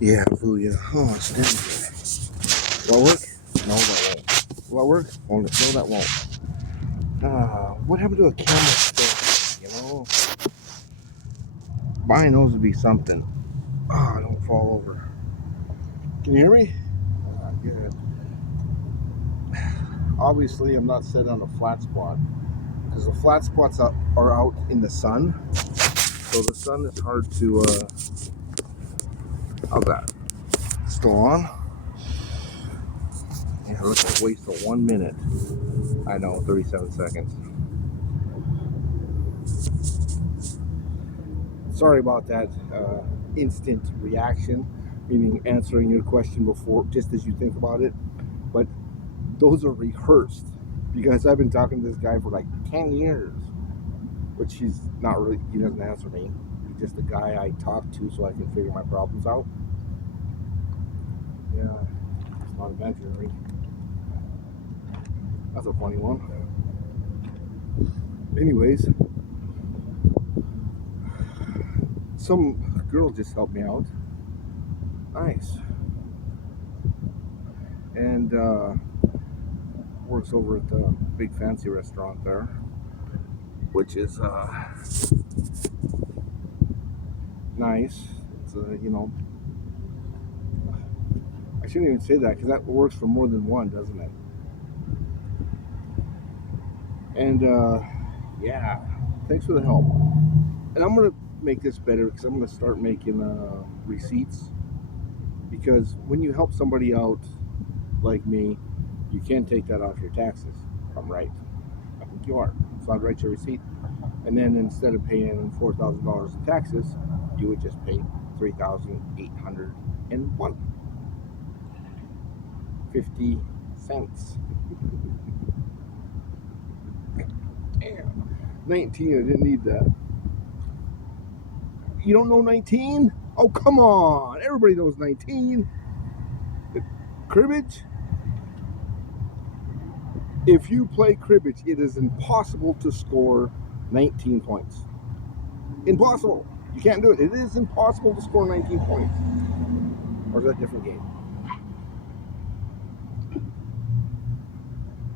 Yeah, booyah. Oh, it's standing. Will that work? No, that won't. Will that work? No, that won't. What happened to a camera stick? Buying those would be something. Don't fall over. Can you hear me? Good. Obviously, I'm not set on a flat spot because the flat spots are out in the sun. So the sun is hard to. How's that? Still on? Yeah, look at a waste of 1 minute. I know, 37 seconds. Sorry about that instant reaction, meaning answering your question before, just as you think about it. But those are rehearsed because I've been talking to this guy for like 10 years, which he doesn't answer me. He's just a guy I talk to so I can figure my problems out. Yeah, it's not imaginary. That's a funny one. Anyways, some girl just helped me out. Nice. And works over at the big fancy restaurant there, which is nice. It's I shouldn't even say that because that works for more than one, doesn't it? And yeah, thanks for the help. And I'm gonna make this better because I'm gonna start making receipts, because when you help somebody out like me, you can take that off your taxes. If I'm right, I think you are. So I'd write your receipt, and then instead of paying $4,000 in taxes, you would just pay 3,801.50. Damn, 19. I didn't need that. You don't know 19? Oh, come on. Everybody knows 19. The cribbage? If you play cribbage, it is impossible to score 19 points. Impossible. You can't do it. It is impossible to score 19 points. Or is that a different game?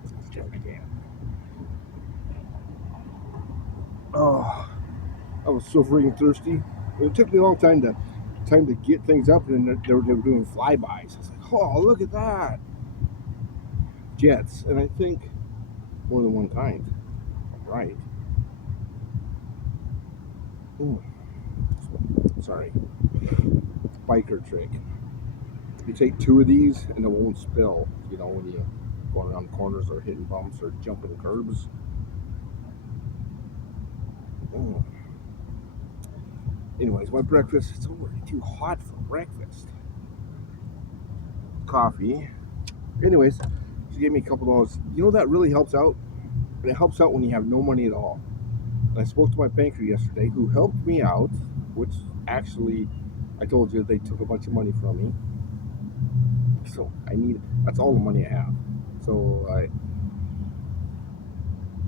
It's a different game. Oh, I was so freaking thirsty. It took me a long time to get things up, and then they were doing flybys. I was like, oh, look at that. Jets. And I think more than one kind. Right. Ooh. Sorry. Biker trick. You take two of these and it won't spill, when you go around corners or hitting bumps or jumping curbs. Mm. Anyways, my breakfast, it's already too hot for breakfast. Coffee. Anyways, she gave me a couple of those. That really helps out? And it helps out when you have no money at all. And I spoke to my banker yesterday who helped me out, which actually, I told you they took a bunch of money from me. So that's all the money I have. So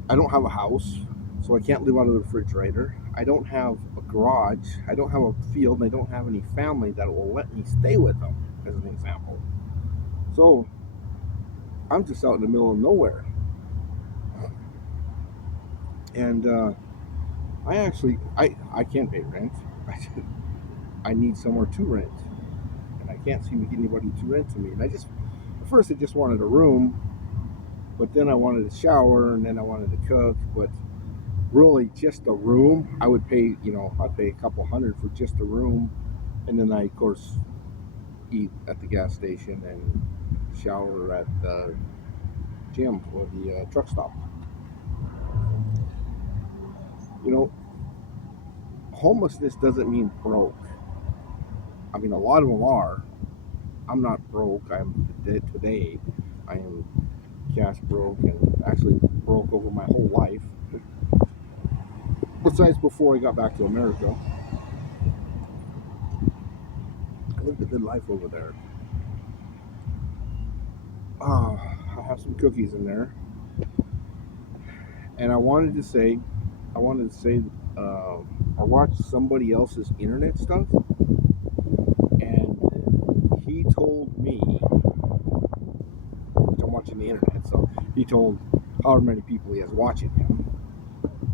I don't have a house, so I can't live out of the refrigerator. I don't have a garage. I don't have a field. And I don't have any family that will let me stay with them, as an example. So I'm just out in the middle of nowhere. And I can't pay rent. I need somewhere to rent. And I can't seem to get anybody to rent to me. And at first I just wanted a room, but then I wanted a shower, and then I wanted to cook. But really, just a room, I would pay, I'd pay a couple hundred for just a room. And then I, of course, eat at the gas station and shower at the gym or the truck stop. Homelessness doesn't mean broke. I mean, a lot of them are. I'm not broke. Today, I am cash broke, and actually broke over my whole life. Besides, before I got back to America, I lived a good life over there. I have some cookies in there, and I wanted to say, I watched somebody else's internet stuff, and He told however many people he has watching him,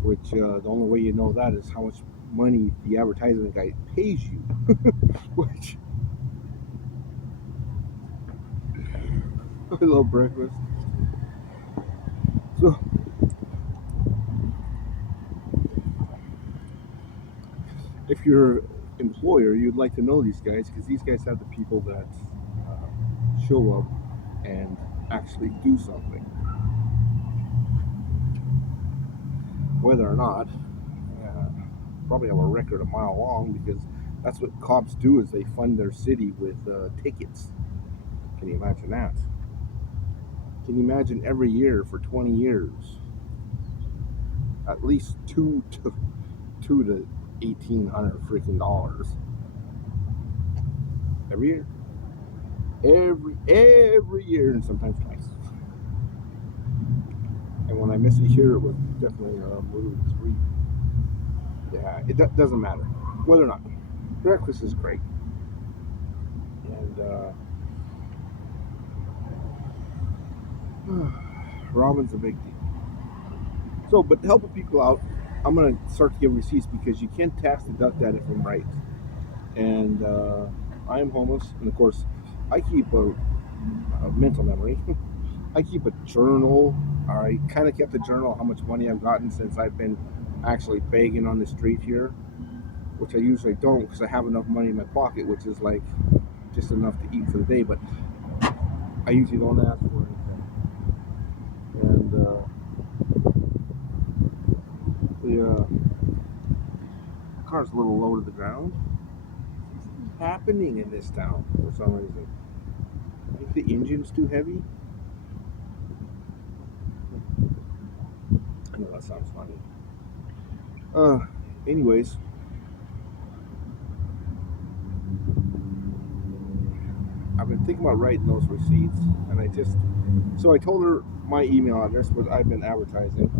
which the only way you know that is how much money the advertising guy pays you. Which I love breakfast. So if you're an employer, you'd like to know these guys because these guys have the people that show up and actually do something, whether or not probably have a record a mile long because that's what cops do is they fund their city with tickets. Can you imagine that? Can you imagine every year for 20 years at least two to $1,800 freaking dollars every year, every year, and sometimes twice. And when I miss a year, it was definitely moved 3. Yeah, it doesn't matter whether or not. Breakfast is great, and ramen's a big deal. So, but helping people out, I'm gonna start to give receipts because you can't tax deduct that if I'm right. And I am homeless, and of course, I keep a mental memory. I keep a journal. I kind of kept a journal of how much money I've gotten since I've been actually begging on the street here, which I usually don't because I have enough money in my pocket, which is like just enough to eat for the day. But I usually don't ask for anything. And the car's a little low to the ground. What's happening in this town for some reason? I think the engine's too heavy. I know that sounds funny. Anyways, I've been thinking about writing those receipts, and so I told her my email address, but I've been advertising,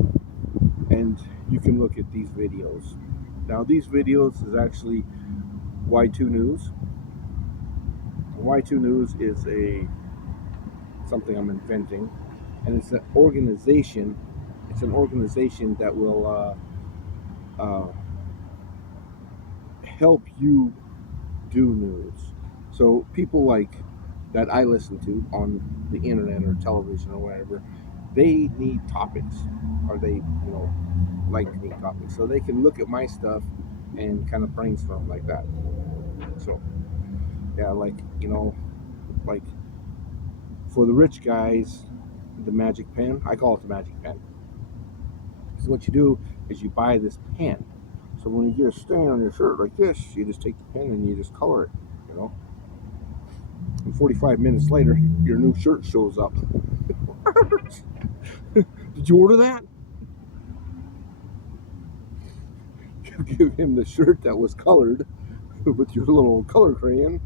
and you can look at these videos. Now, these videos is actually Y2 News. Y2 News is something I'm inventing, and it's an organization. It's an organization that will help you do news. So people like that I listen to on the internet or television or whatever, they need topics, or they like to need topics, so they can look at my stuff and kind of brainstorm like that. So yeah, like for the rich guys, the magic pen. I call it the magic pen. So what you do is you buy this pen. So when you get a stain on your shirt like this, you just take the pen and you just color it. And 45 minutes later, your new shirt shows up. Did you order that? You give him the shirt that was colored with your little color crayon,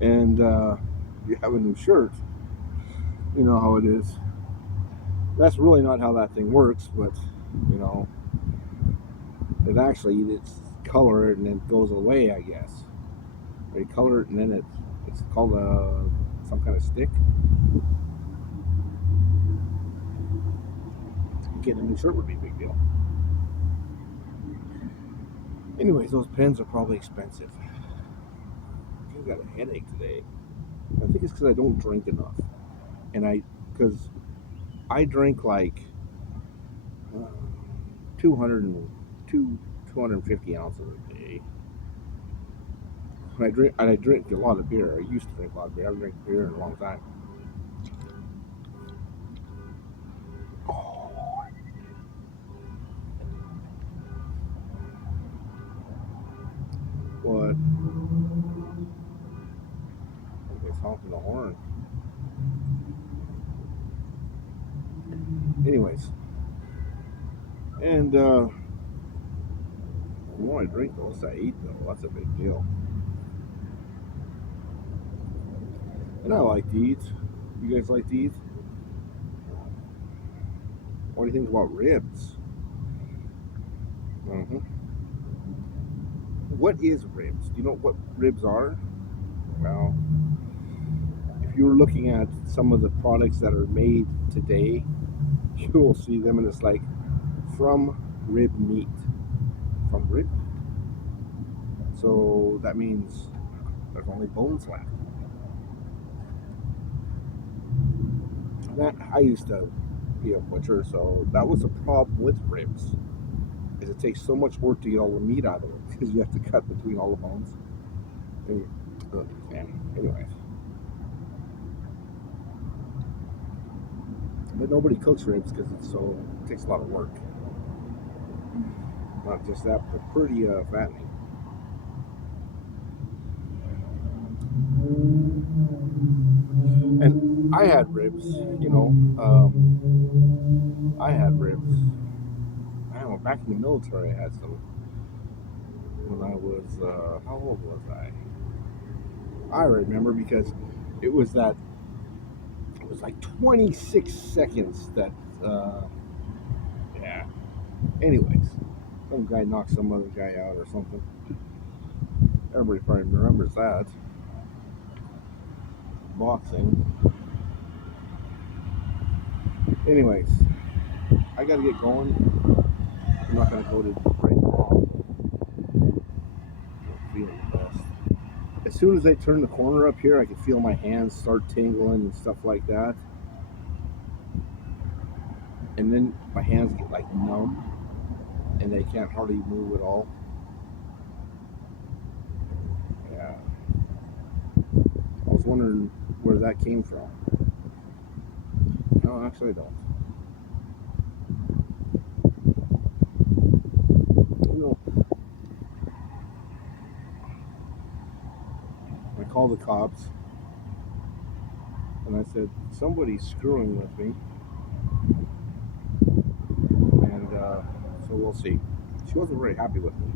and you have a new shirt. You know how it is. That's really not how that thing works, but you know, it's color it and it goes away, I guess. They color it and then it's called some kind of stick. Getting a new shirt would be a big deal. Anyways, those pens are probably expensive. I've got a headache today. I think it's because I don't drink enough, and because I drink like 200 and 250 ounces a day. And I drink a lot of beer. I used to drink a lot of beer. I haven't drank beer in a long time. What? It's honking the horn. Anyways, and the more I drink, the less I eat, though. That's a big deal. And I like to eat. You guys like to eat? What do you think about ribs? Mm-hmm. What is ribs? Do you know what ribs are? Well, if you were looking at some of the products that are made today, you will see them, and it's like from rib meat. From rib meat. So that means there's only bones left. That I used to be a butcher, so that was a problem with ribs. Is it takes so much work to get all the meat out of it because you have to cut between all the bones. Anyways, but nobody cooks ribs because it takes a lot of work. Not just that, but pretty fattening. And I had ribs, I had ribs. I don't know, back in the military, I had some when I was, how old was I? I remember because it was that, it was like 26 seconds that, yeah. Anyways, some guy knocked some other guy out or something. Everybody probably remembers that. Boxing. Anyways, I gotta get going. I'm not gonna go to right now. I'm feeling the best. As soon as I turn the corner up here, I can feel my hands start tingling and stuff like that. And then my hands get like numb and they can't hardly move at all. Yeah. I was wondering where that came from. No, actually I don't. No. I called the cops and I said, somebody's screwing with me. And so we'll see. She wasn't very happy with me.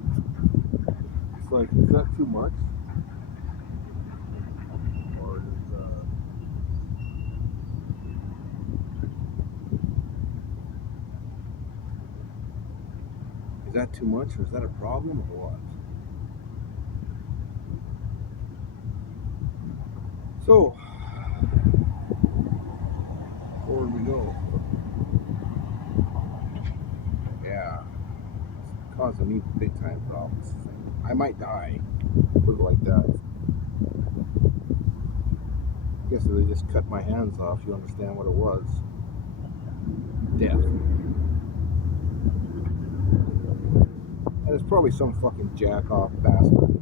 It's like, is that too much? Or is that too much, or is that a problem, or what? So, where do we go? Yeah, it's causing me big time problems. I might die. Put it like that. I guess if they just cut my hands off, you understand what it was. Death. And it's probably some fucking jack off bastard.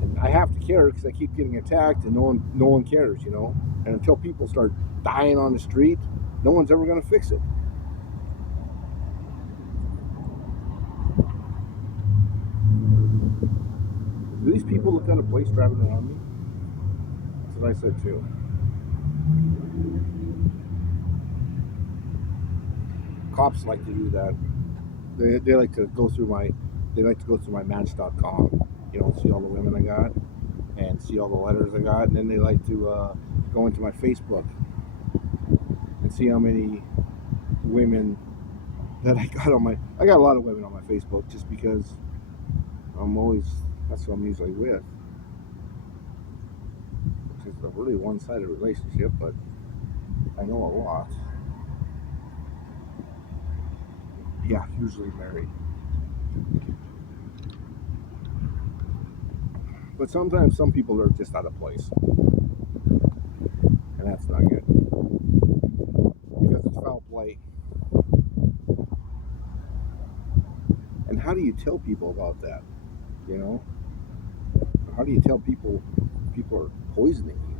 And I have to care because I keep getting attacked and no one cares, you know? And until people start dying on the street, no one's ever gonna fix it. Do these people look out of place driving around me? That's what I said too. Cops like to do that. They like to go through my Match.com, you know, see all the women I got and see all the letters I got, and then they like to go into my Facebook and see how many women that I got I got a lot of women on my Facebook just because that's what I'm usually with. Which is a really one-sided relationship, but I know a lot. Yeah, usually married. But sometimes some people are just out of place. And that's not good. Because it's foul play. And how do you tell people about that? You know? How do you tell people are poisoning you?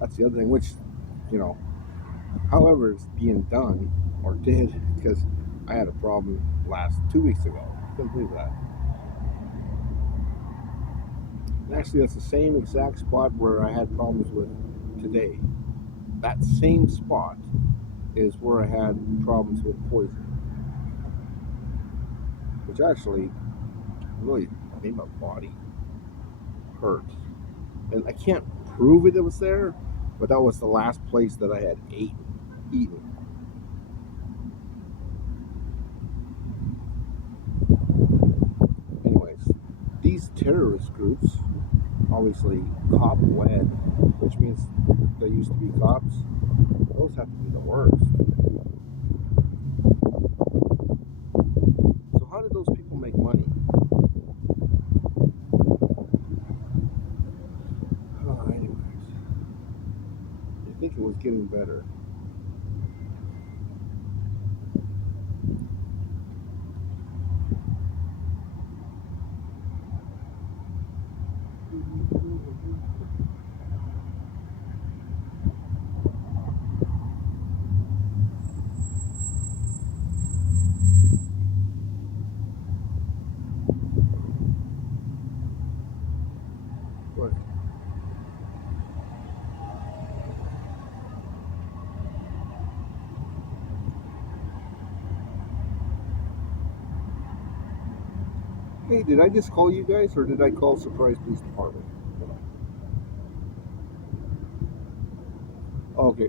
That's the other thing, which, you know, however it's being done or did, because I had a problem 2 weeks ago. Couldn't believe that. And actually, that's the same exact spot where I had problems with today. That same spot is where I had problems with poison, which actually really made my body hurt. And I can't prove it was there, but that was the last place that I had eaten. Anyways, these terrorist groups, obviously cop-led, which means that used to be cops. Those have to be the worst. So how did those people make money? Anyways, I think it was getting better. What? Hey, did I just call you guys, or did I call Surprise Police Department? Okay.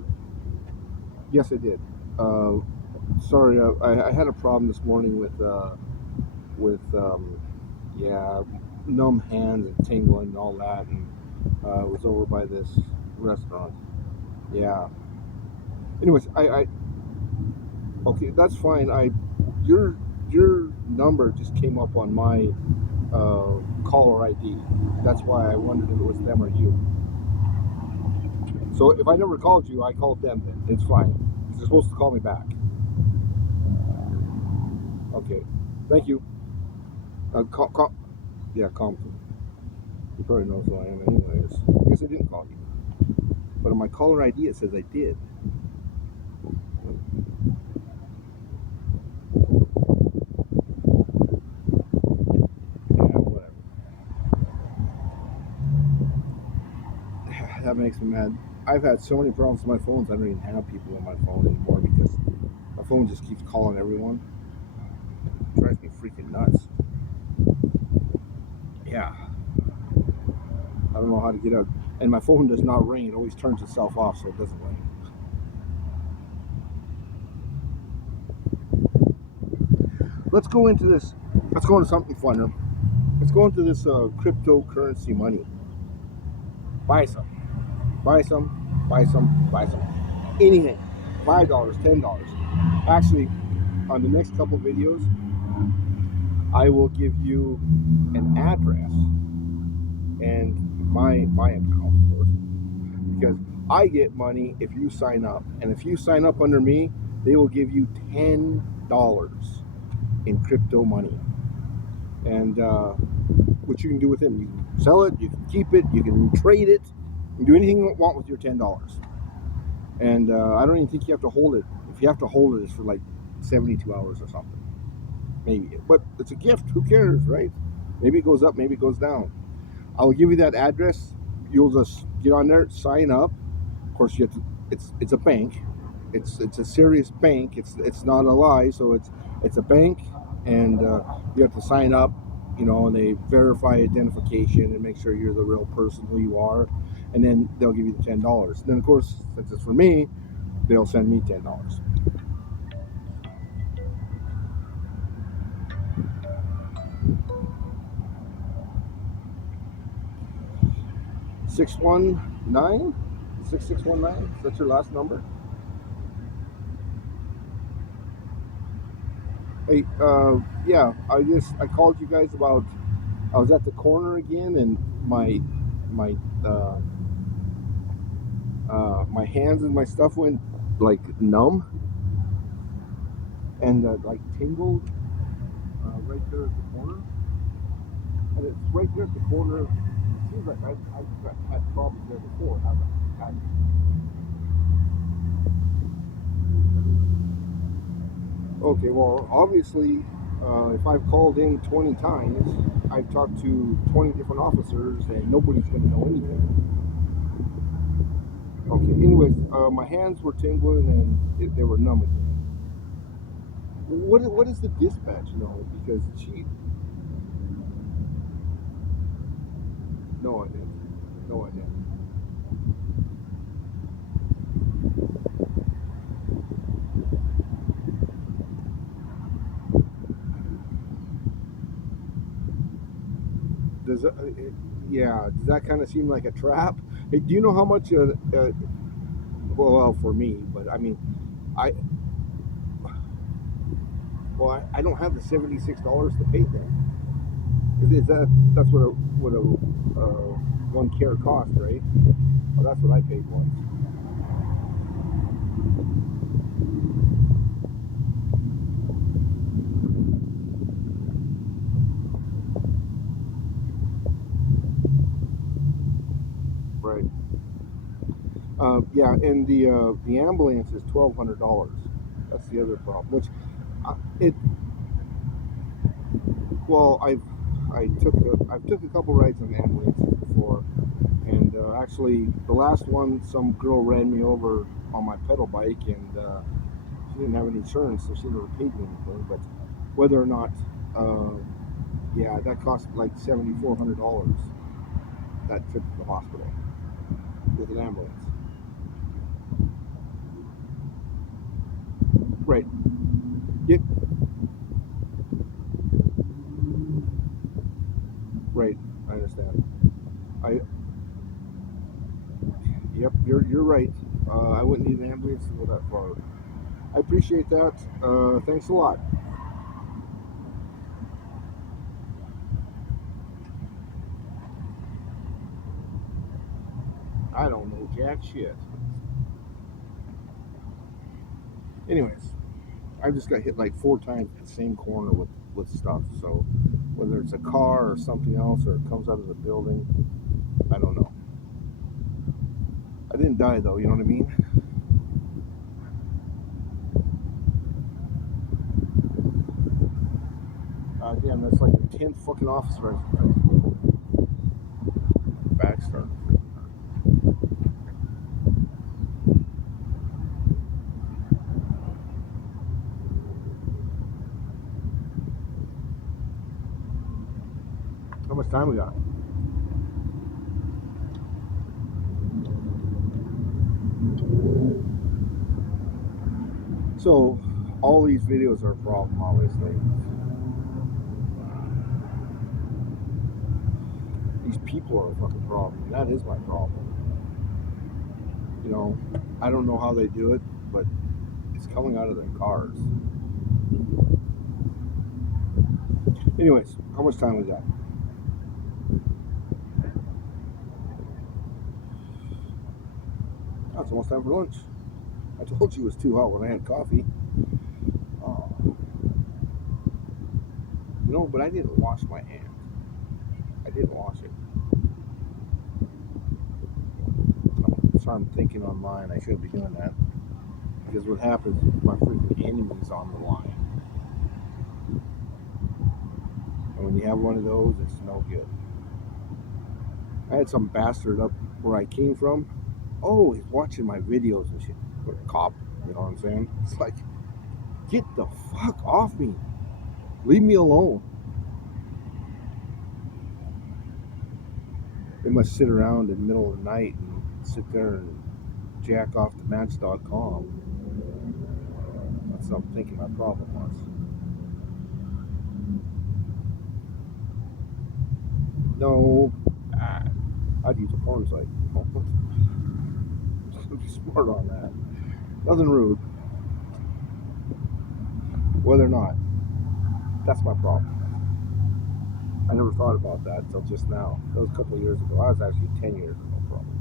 Yes, I did. Uh, sorry, I had a problem this morning with yeah, numb hands and tingling and all that, and was over by this restaurant. Yeah. Anyways, I okay, that's fine. Your your number just came up on my caller ID. That's why I wondered if it was them or you. So if I never called you, I called them. Then it's fine. You're supposed to call me back. Okay. Thank you. Yeah, Compton. He probably knows who I am, anyways. I guess I didn't call you, but on my caller ID it says I did. Yeah, whatever. That makes me mad. I've had so many problems with my phones. I don't even have people on my phone anymore because my phone just keeps calling everyone. It drives me freaking nuts. Yeah, I don't know how to get out. And my phone does not ring. It always turns itself off, so it doesn't ring. Let's go into this. Let's go into something funner. Let's go into this cryptocurrency money. Buy some. Buy some. Buy some. Buy some. Anything. $5, $10. Actually, on the next couple videos, I will give you an address and my account, of course, because I get money if you sign up, and if you sign up under me, they will give you $10 in crypto money, and what you can do with them, you can sell it, you can keep it, you can trade it, you can do anything you want with your $10. And I don't even think you have to hold it. If you have to hold it, it's for like 72 hours or something, maybe. But it's a gift. Who cares, right? Maybe it goes up, maybe it goes down. I'll give you that address. You'll just get on there, sign up. Of course, you have to. It's a bank. It's a serious bank. It's not a lie. So it's a bank, and you have to sign up. You know, and they verify identification and make sure you're the real person who you are, and then they'll give you the $10. Then, of course, since it's for me, they'll send me $10. 619 6619. Is that your last number? Hey, yeah, I called you guys about. I was at the corner again, and my uh, my hands and my stuff went like numb and like tingled right there at the corner, and it's right there at the corner. It seems like I've had problems there before, haven't I? Okay, well, obviously, if I've called in 20 times, I've talked to 20 different officers, and nobody's going to know anything. Okay, anyways, my hands were tingling and they were numb again. What is the dispatch know? Because she, no idea, no idea. Does yeah? Does that kind of seem like a trap? Hey, do you know how much well, for me, but I mean, I I don't have the $76 to pay them. Is that's what a one care cost, right? Well, that's what I paid once. Right. Yeah, and the ambulance is $1,200. That's the other problem. Which it well, I've took a couple rides on ambulances before, and actually the last one, some girl ran me over on my pedal bike, and she didn't have any insurance, so she never paid me anything. But whether or not, um, yeah, that cost like $7,400. That trip to the hospital with an ambulance. Right. Yep. Right. I understand. I Yep. You're right. I wouldn't need an ambulance to go that far. I appreciate that. Thanks a lot. I don't know jack shit. Anyways, I just got hit like 4 times at the same corner with stuff. So whether it's a car or something else or it comes out of the building, I don't know. I didn't die though. You know what I mean? Damn, that's like the 10th fucking officer I've back started. How much time we got? So all these videos are a problem, obviously. These people are a fucking problem. That is my problem. You know, I don't know how they do it, but it's coming out of their cars. Anyways, how much time we got? Oh, it's almost time for lunch. I told you it was too hot when I had coffee. Oh, but I didn't wash my hands. I didn't wash it. So I'm thinking online I should be doing that. Because what happens is my freaking enemy's on the line. And when you have one of those, it's no good. I had some bastard up where I came from. Oh, he's watching my videos and shit. What a cop, you know what I'm saying? It's like, get the fuck off me. Leave me alone. They must sit around in the middle of the night and sit there and jack off to Match.com. That's what I'm thinking my problem was. No, I'd use a porn site. Be smart on that. Nothing rude. Whether or not, that's my problem. I never thought about that until just now. That was a couple of years ago. I was actually 10 years ago, probably.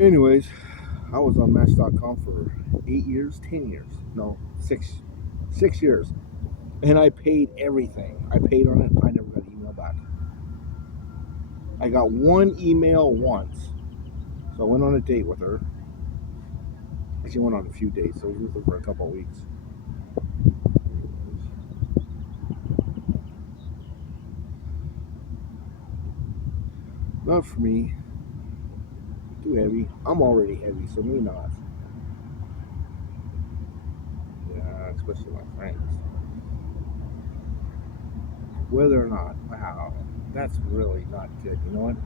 Anyways, I was on Match.com for 8 years, 10 years. No, 6 years. And I paid everything. I paid on it. I never got an email back. I got one email once. So I went on a date with her. She went on a few dates, so I was with her for a couple of weeks. Not for me. Too heavy. I'm already heavy, so me not. Yeah, especially my friends. Whether or not, wow, that's really not good. You know what?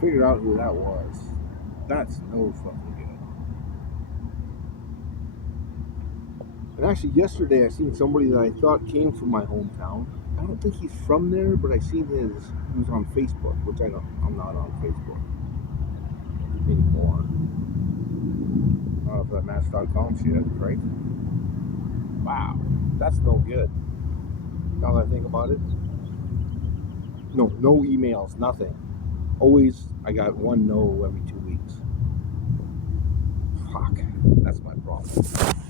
Figure out who that was. That's no fucking good. And actually, yesterday I seen somebody that I thought came from my hometown. I don't think he's from there, but I seen he was on Facebook, which I'm not on Facebook anymore. For that Match.com shit, right? Wow, that's no good. Now that I think about it, no emails, nothing. Always, I got one no every 2 weeks. Fuck, that's my problem.